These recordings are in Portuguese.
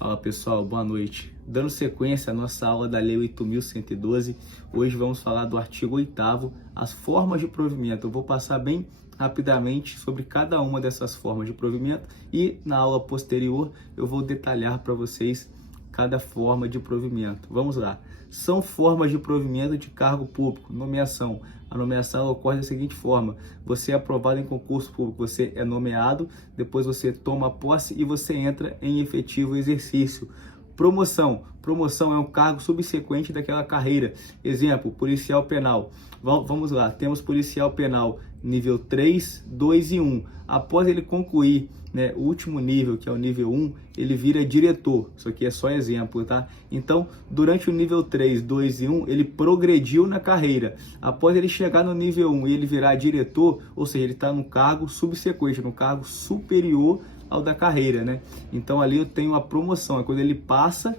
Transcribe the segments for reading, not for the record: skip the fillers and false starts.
Fala pessoal, boa noite. Dando sequência à nossa aula da Lei 8.112, hoje vamos falar do artigo 8º, as formas de provimento. Eu vou passar bem rapidamente sobre cada uma dessas formas de provimento e na aula posterior eu vou detalhar para vocês cada forma de provimento. Vamos lá. São formas de provimento de cargo público. Nomeação. A nomeação ocorre da seguinte forma: você é aprovado em concurso público, você é nomeado, depois você toma posse e você entra em efetivo exercício. Promoção. Promoção é um cargo subsequente daquela carreira. Exemplo, policial penal. Vamos lá, temos policial penal nível 3, 2 e 1. Após ele concluir, o último nível, que é o nível 1, ele vira diretor. Isso aqui é só exemplo, tá? Então, durante o nível 3, 2 e 1, ele progrediu na carreira. Após ele chegar no nível 1 e ele virar diretor, ou seja, ele está no cargo subsequente, no cargo superior ao da carreira, né? Então ali eu tenho a promoção, é quando ele passa,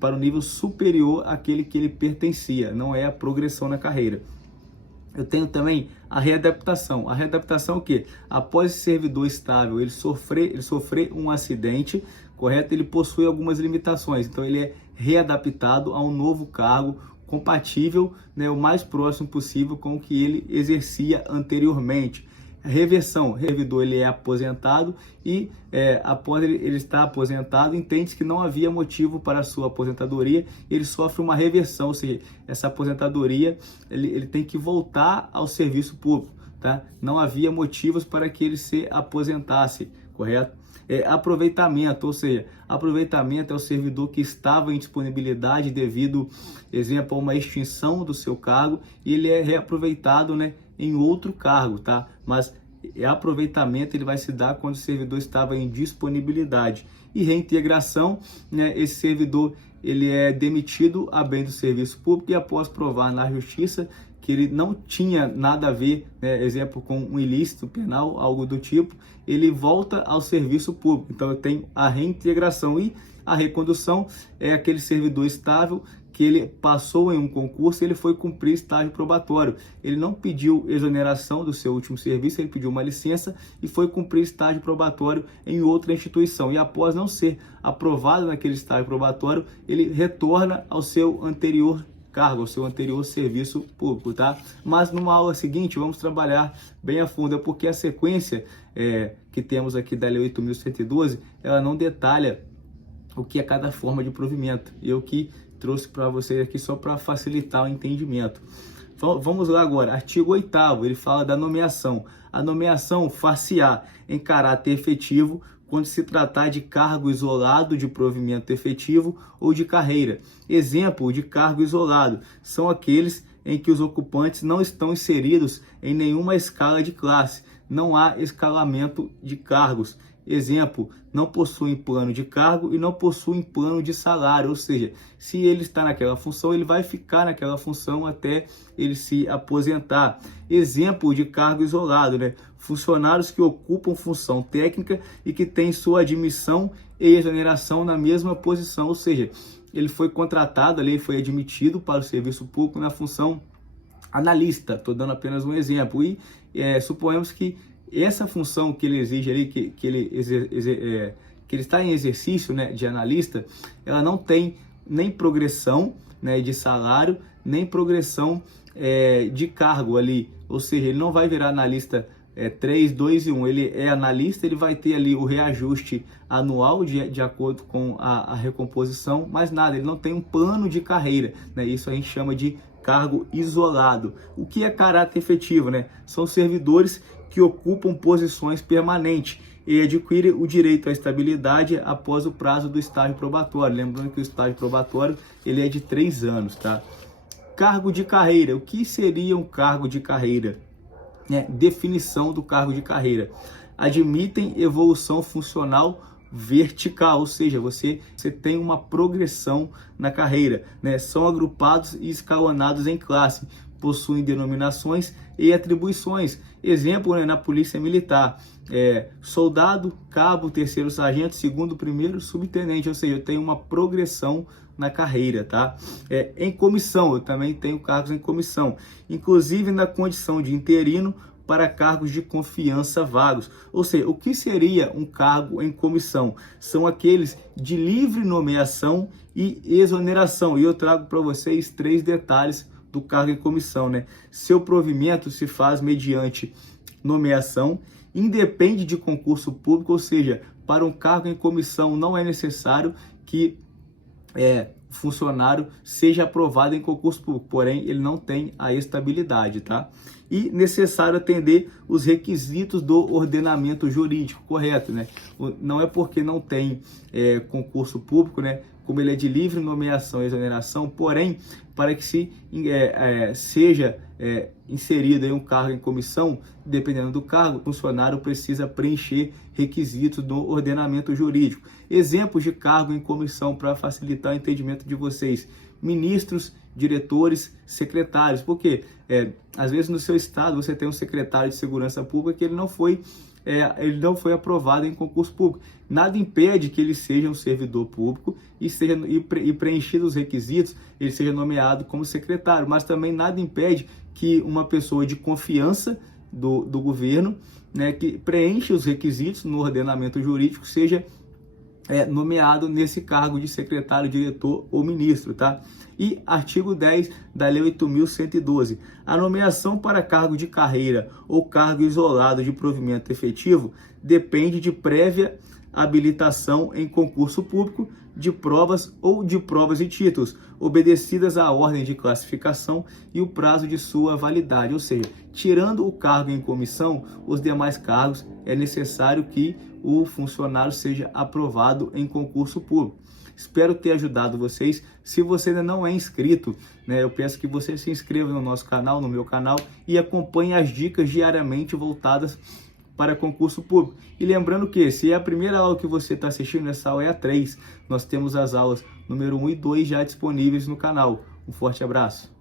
para o nível superior àquele que ele pertencia, não é a progressão na carreira. Eu tenho também a readaptação. A readaptação é o quê? Após esse servidor estável ele sofrer um acidente, correto? Ele possui algumas limitações, então ele é readaptado a um novo cargo compatível, o mais próximo possível com o que ele exercia anteriormente. Reversão, o servidor ele é aposentado e após ele estar aposentado, entende que não havia motivo para a sua aposentadoria, ele sofre uma reversão, ou seja, essa aposentadoria ele tem que voltar ao serviço público, tá? Não havia motivos para que ele se aposentasse, correto? Aproveitamento, ou seja, aproveitamento é o servidor que estava em disponibilidade devido, exemplo, a uma extinção do seu cargo e ele é reaproveitado, em outro cargo, tá? Mas aproveitamento ele vai se dar quando o servidor estava em disponibilidade. E reintegração, esse servidor ele é demitido a bem do serviço público e após provar na justiça que ele não tinha nada a ver, exemplo, com um ilícito penal, algo do tipo, ele volta ao serviço público. Então eu tenho a reintegração e a recondução é aquele servidor estável que ele passou em um concurso, ele foi cumprir estágio probatório. Ele não pediu exoneração do seu último serviço, ele pediu uma licença e foi cumprir estágio probatório em outra instituição. E após não ser aprovado naquele estágio probatório, ele retorna ao seu anterior cargo, ao seu anterior serviço público, tá? Mas numa aula seguinte vamos trabalhar bem a fundo, porque a sequência que temos aqui da Lei 8.112, ela não detalha o que é cada forma de provimento. Eu que trouxe para vocês aqui só para facilitar o entendimento. Vamos lá agora, artigo 8º, ele fala da nomeação. A nomeação far-se-á em caráter efetivo quando se tratar de cargo isolado de provimento efetivo ou de carreira. Exemplo de cargo isolado são aqueles em que os ocupantes não estão inseridos em nenhuma escala de classe, não há escalamento de cargos. Exemplo, não possuem plano de cargo e não possuem plano de salário, ou seja, se ele está naquela função, ele vai ficar naquela função até ele se aposentar. Exemplo de cargo isolado, funcionários que ocupam função técnica e que têm sua admissão e exoneração na mesma posição, ou seja, ele foi contratado ali, foi admitido para o serviço público na função analista. Estou dando apenas um exemplo e suponhamos que essa função que ele exige ali, que ele está em exercício, de analista, ela não tem nem progressão, de salário, nem progressão de cargo ali, ou seja, ele não vai virar analista 3, 2 e 1, ele é analista, ele vai ter ali o reajuste anual de acordo com a recomposição, mas nada, ele não tem um plano de carreira, isso a gente chama de cargo isolado. O que é caráter efetivo? São servidores que ocupam posições permanentes e adquirem o direito à estabilidade após o prazo do estágio probatório. Lembrando que o estágio probatório ele é de 3 anos, tá? Cargo de carreira. O que seria um cargo de carreira? Definição do cargo de carreira. Admitem evolução funcional vertical, ou seja, você tem uma progressão na carreira, são agrupados e escalonados em classe, possuem denominações e atribuições. Exemplo, na polícia militar, soldado, cabo, terceiro sargento, segundo, primeiro, subtenente, ou seja, eu tenho uma progressão na carreira, tá? Em comissão, eu também tenho cargos em comissão, inclusive na condição de interino, para cargos de confiança vagos. Ou seja, o que seria um cargo em comissão? São aqueles de livre nomeação e exoneração. E eu trago para vocês 3 detalhes do cargo em comissão, né? Seu provimento se faz mediante nomeação, independe de concurso público, ou seja, para um cargo em comissão não é necessário que o funcionário seja aprovado em concurso público, porém ele não tem a estabilidade, tá? E necessário atender os requisitos do ordenamento jurídico, correto, né? Não é porque não tem concurso público, né? Como ele é de livre nomeação e exoneração, porém, para que seja inserido em um cargo em comissão, dependendo do cargo, o funcionário precisa preencher requisitos do ordenamento jurídico. Exemplos de cargo em comissão para facilitar o entendimento de vocês: ministros, diretores, secretários. Porque às vezes no seu estado você tem um secretário de segurança pública que ele não foi aprovado em concurso público. Nada impede que ele seja um servidor público e preenchidos os requisitos, ele seja nomeado como secretário, mas também nada impede que uma pessoa de confiança do governo, né, que preenche os requisitos no ordenamento jurídico, seja nomeado nesse cargo de secretário, diretor ou ministro, tá? E artigo 10 da Lei 8.112. A nomeação para cargo de carreira ou cargo isolado de provimento efetivo depende de prévia habilitação em concurso público, de provas ou de provas e títulos, obedecidas à ordem de classificação e o prazo de sua validade. Ou seja, tirando o cargo em comissão, os demais cargos é necessário que o funcionário seja aprovado em concurso público. Espero ter ajudado vocês. Se você ainda não é inscrito, né, eu peço que você se inscreva no nosso canal, no meu canal, e acompanhe as dicas diariamente voltadas para concurso público. E lembrando que, se é a primeira aula que você está assistindo, essa aula é a 3. Nós temos as aulas número 1 e 2 já disponíveis no canal. Um forte abraço.